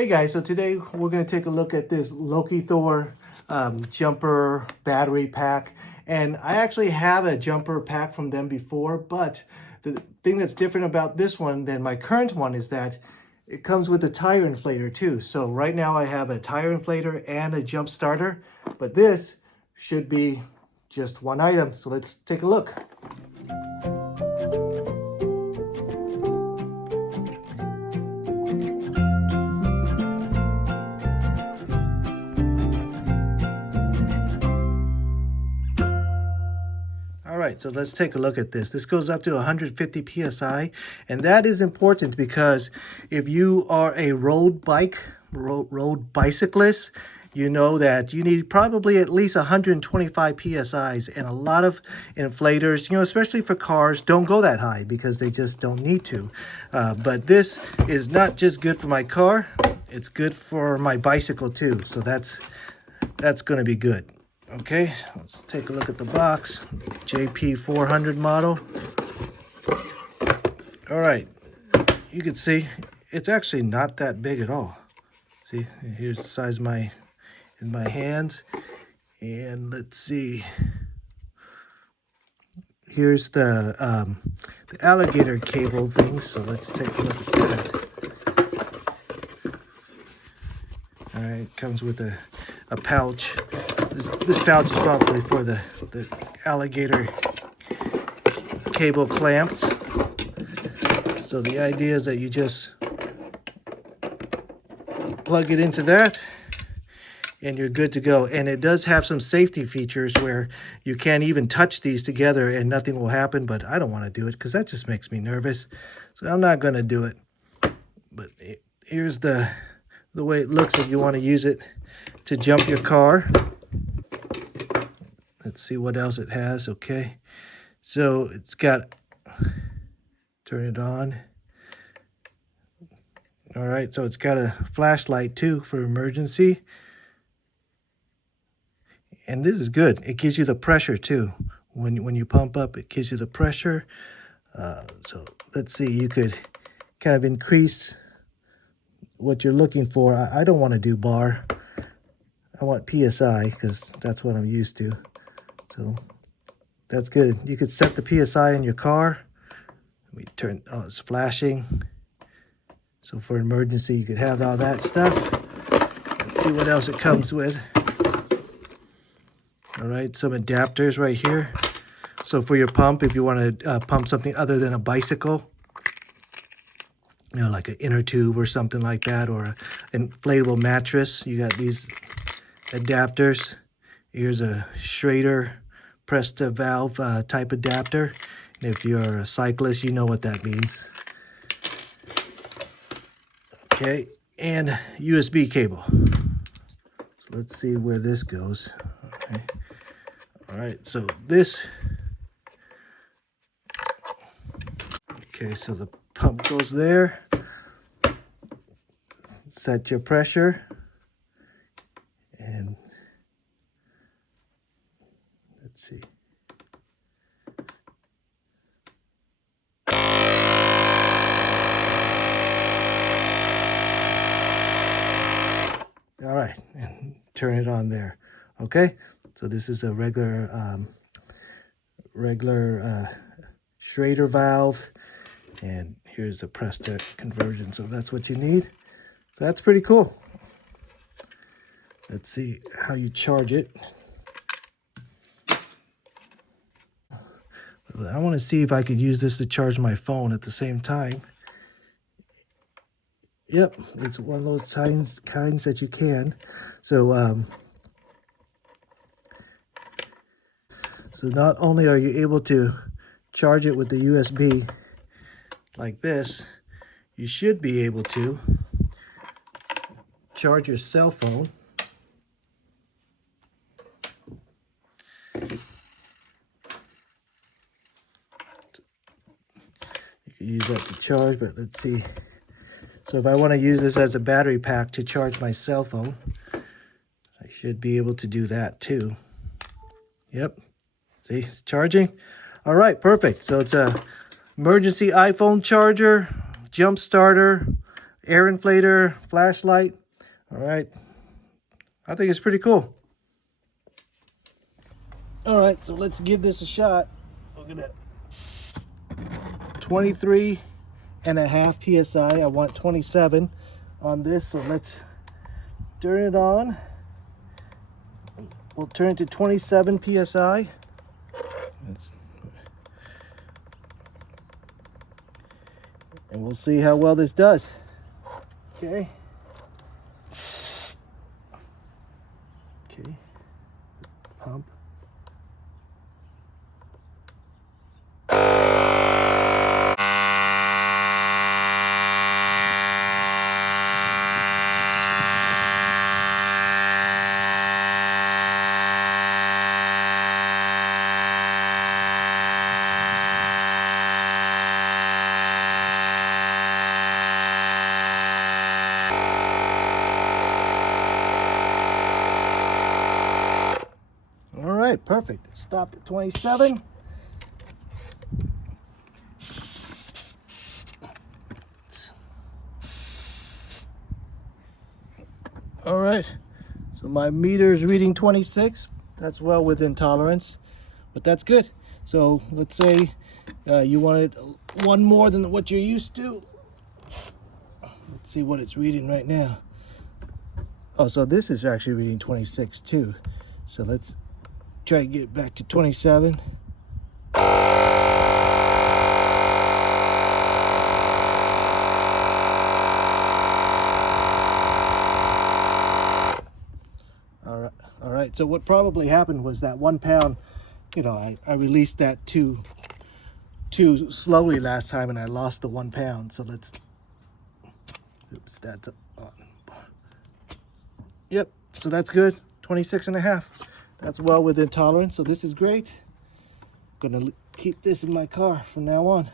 Hey guys, so today we're going to take a look at this Lokithor jumper battery pack. And I actually have a jumper pack from them before, but the thing that's different about this one than my current one is that it comes with a tire inflator too. So right now I have a tire inflator and a jump starter, but this should be just one item. So let's take a look. All right, so let's take a look at this. This goes up to 150 PSI, and that is important because if you are a road bicyclist, you know that you need probably at least 125 PSIs, and a lot of inflators, especially for cars, don't go that high because they just don't need to. But this is not just good for my car, it's good for my bicycle too, so that's going to be good. Okay, let's take a look at the box. JP400 model. All right, you can see it's actually not that big at all. See, here's the size of in my hands. And let's see. Here's the alligator cable thing. So let's take a look at that. All right, comes with a pouch. This pouch is probably for the alligator cable clamps. So the idea is that you just plug it into that and you're good to go. And it does have some safety features where you can't even touch these together and nothing will happen, but I don't want to do it because that just makes me nervous. So I'm not going to do it. But here's the way it looks if you want to use it to jump your car. Let's see what else it has. Okay, so it's got, turn it on. All right, so it's got a flashlight too for emergency. And this is good. It gives you the pressure too. When you pump up, it gives you the pressure. So let's see, you could kind of increase what you're looking for. I don't want to do bar. I want PSI because that's what I'm used to. So that's good. You could set the PSI in your car. We turn, oh, it's flashing. So for emergency, you could have all that stuff. Let's see what else it comes with. All right, some adapters right here. So for your pump, if you want to pump something other than a bicycle, like an inner tube or something like that, or an inflatable mattress, you got these adapters. Here's a Schrader press to valve type adapter. And if you're a cyclist, you know what that means. Okay, and USB cable. So let's see where this goes. Okay. All right, so this. Okay, so the pump goes there. Set your pressure. And let's see. All right, and turn it on there. Okay, so this is a regular Schrader valve, and here's a press to conversion. So that's what you need. So that's pretty cool. Let's see how you charge it. I want to see if I could use this to charge my phone at the same time. Yep, it's one of those kinds that you can. So, so not only are you able to charge it with the USB like this, you should be able to charge your cell phone. You can use that to charge, but let's see. So if I want to use this as a battery pack to charge my cell phone, I should be able to do that too. Yep. See, it's charging. All right, perfect. So it's a emergency iPhone charger, jump starter, air inflator, flashlight. All right. I think it's pretty cool. All right, so let's give this a shot. Look at that. 23.5 psi. I want 27 on this, so let's turn it on. We'll turn it to 27 psi. And we'll see how well this does. Okay. Okay. Pump. All right, perfect. It stopped at 27. All right, so my meter is reading 26. That's well within tolerance, but that's good. So let's say you wanted one more than what you're used to. Let's see what it's reading right now. Oh, so this is actually reading 26 too. So let's try to get it back to 27. All right. So what probably happened was that 1 pound, you know, I released that too slowly last time, and I lost the 1 pound. So let's, oops, that's on. Yep. So that's good. 26.5. That's well within tolerance. So this is great. I'm gonna keep this in my car from now on.